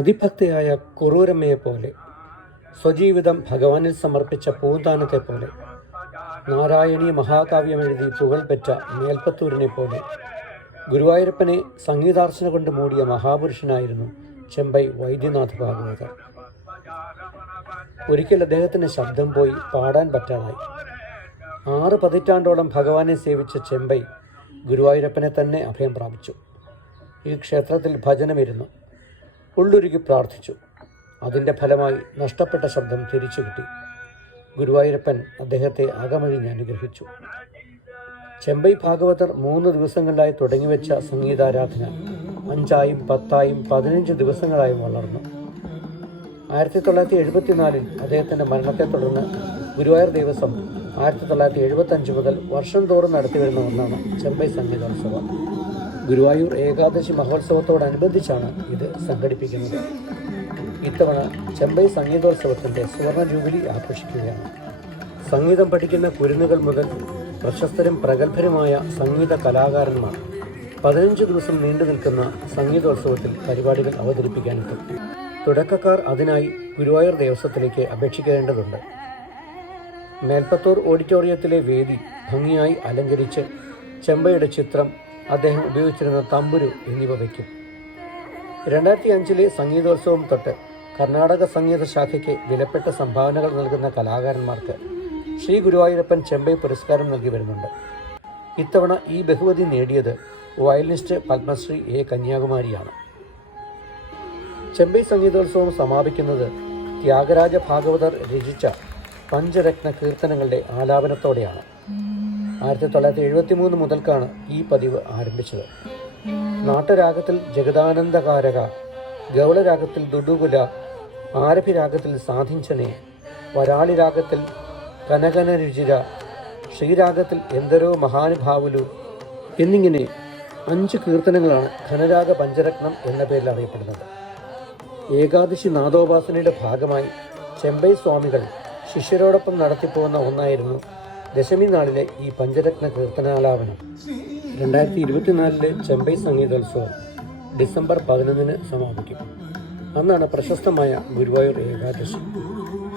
അതിഭക്തയായ കുറൂരമ്മയെപ്പോലെ, സ്വജീവിതം ഭഗവാനിൽ സമർപ്പിച്ച പൂന്താനത്തെപ്പോലെ, നാരായണീയ മഹാകാവ്യമെഴുതി പുകൾപെറ്റ മേൽപ്പത്തൂരിനെ പോലെ ഗുരുവായൂരപ്പനെ സംഗീതാർച്ചന കൊണ്ട് മൂടിയ മഹാപുരുഷനായിരുന്നു ചെമ്പൈ വൈദ്യനാഥ ഭാഗവതർ. ഒരിക്കൽ അദ്ദേഹത്തിന് ശബ്ദം പോയി പാടാൻ പറ്റാതായി. 6 പതിറ്റാണ്ടോളം ഭഗവാനെ സേവിച്ച ചെമ്പൈ ഗുരുവായൂരപ്പനെ തന്നെ അഭയം പ്രാപിച്ചു. ഈ ക്ഷേത്രത്തിൽ ഭജനമിരുന്നു. ഉള്ളുരുകി പ്രാർത്ഥിച്ചു. അതിൻ്റെ ഫലമായി നഷ്ടപ്പെട്ട ശബ്ദം തിരിച്ചു കിട്ടി. ഗുരുവായൂരപ്പൻ അദ്ദേഹത്തെ അകമഴിഞ്ഞ് അനുഗ്രഹിച്ചു. ചെമ്പൈ ഭാഗവതർ 3 ദിവസങ്ങളിലായി തുടങ്ങിവെച്ച സംഗീതാരാധന 5 10 15 ദിവസങ്ങളായും വളർന്നു. 1974 അദ്ദേഹത്തിൻ്റെ മരണത്തെ തുടർന്ന് ഗുരുവായൂർ ദേവസ്വം 1975 മുതൽ വർഷം തോറും നടത്തിവരുന്ന ഒന്നാണ് ചെമ്പൈ സംഗീതോത്സവം. ഗുരുവായൂർ ഏകാദശി മഹോത്സവത്തോടനുബന്ധിച്ചാണ് ഇത് സംഘടിപ്പിക്കുന്നത്. ഇത്തവണ ചെമ്പൈ സംഗീതോത്സവത്തിൻ്റെ സുവർണ ജൂബിലി ആഘോഷിക്കുകയാണ്. സംഗീതം പഠിക്കുന്ന കുരുന്നുകൾ മുതൽ പ്രശസ്തരും പ്രഗത്ഭരുമായ സംഗീത കലാകാരന്മാർ 15 ദിവസം നീണ്ടു നിൽക്കുന്ന സംഗീതോത്സവത്തിൽ പരിപാടികൾ അവതരിപ്പിക്കാനെത്തും. തുടക്കക്കാർ അതിനായി ഗുരുവായൂർ ദേവസ്വത്തിലേക്ക് അപേക്ഷിക്കേണ്ടതുണ്ട്. മേൽപ്പത്തൂർ ഓഡിറ്റോറിയത്തിലെ വേദി ഭംഗിയായി അലങ്കരിച്ച് ചെമ്പൈയുടെ ചിത്രം, അദ്ദേഹം ഉപയോഗിച്ചിരുന്ന തമ്പുരു എന്നിവ വയ്ക്കും. 2005 സംഗീതോത്സവം തൊട്ട് കർണാടക സംഗീത ശാഖയ്ക്ക് വിലപ്പെട്ട സംഭാവനകൾ നൽകുന്ന കലാകാരന്മാർക്ക് ശ്രീ ഗുരുവായൂരപ്പൻ ചെമ്പൈ പുരസ്കാരം നൽകി വരുന്നുണ്ട്. ഇത്തവണ ഈ ബഹുമതി നേടിയത് വയലിനിസ്റ്റ് പത്മശ്രീ എ കന്യാകുമാരിയാണ്. ചെമ്പൈ സംഗീതോത്സവം സമാപിക്കുന്നത് ത്യാഗരാജ ഭാഗവതർ രചിച്ച പഞ്ചരത്ന കീർത്തനങ്ങളുടെ ആലാപനത്തോടെയാണ്. 1973 മുതൽക്കാണ് ഈ പതിവ് ആരംഭിച്ചത്. നാട്ടരാഗത്തിൽ ജഗദാനന്ദകാരക, ഗൗളരാഗത്തിൽ ദുഡുകുല, ആരഭിരാഗത്തിൽ സാധിഞ്ചനെ, വരാളി രാഗത്തിൽ കനകനരുചിര, ശ്രീരാഗത്തിൽ എന്തരോ മഹാനുഭാവുലു എന്നിങ്ങനെ 5 കീർത്തനങ്ങളാണ് ഘനരാഗ പഞ്ചരത്നം എന്ന പേരിൽ അറിയപ്പെടുന്നത്. ഏകാദശി നാദോപാസനയുടെ ഭാഗമായി ചെമ്പൈ സ്വാമികൾ ശിഷ്യരോടൊപ്പം നടത്തിപ്പോകുന്ന ഒന്നായിരുന്നു ദശമി നാളിലെ ഈ പഞ്ചരത്ന കീർത്തനാലാപനം. 2024 ചെമ്പൈ സംഗീതോത്സവം ഡിസംബർ 11 സമാപിക്കും. അന്നാണ് പ്രശസ്തമായ ഗുരുവായൂർ ഏകാദശി.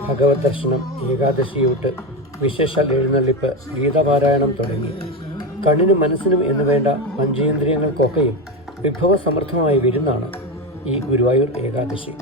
ഭഗവത് ദർശനം, ഏകാദശിയൂട്ട്, വിശേഷാൽ എഴുന്നള്ളിപ്പ്, ഗീതപാരായണം തുടങ്ങി കണ്ണിനും മനസ്സിനും എന്നുവേണ്ട പഞ്ചേന്ദ്രിയങ്ങൾക്കൊക്കെയും വിഭവസമൃദ്ധമായ വിരുന്നാണ് ഈ ഗുരുവായൂർ ഏകാദശി.